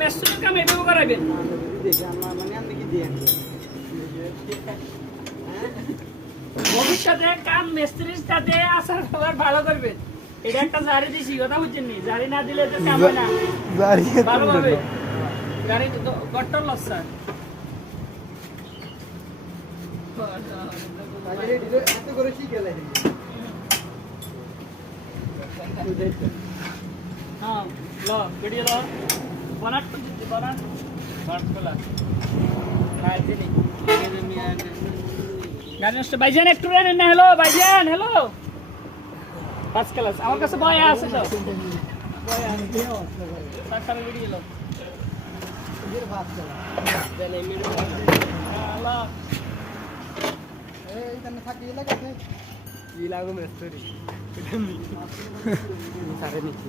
মেসুর কাম এটাও করাবেন দেখি মানে আপনি দিয়ে ভবিষ্যতে কাম মিস্ত্রির সাথে আসার খাবার ভালো করবেন এটা একটা জারি দিছি কথা বুঝছেন নি? জারি না দিলে তো কাম হয় না। দাঁড়িয়ে ভালো হবে গাড়ি গট্টর লস স্যার এত করে কি গেলে হ্যাঁ ল ভিডিও ল। ভাইজান একটু না হ্যালো ভাইজান হ্যালো। পাঁচ ক্লাস। আমার কাছে বয় আছে তো। বয় আছে। তার ভিডিও লো ভাত চলা আল্লাহ এইখানে থাকি লাগাতে কি লাগো মেস্তরি সারে নিচ্ছি।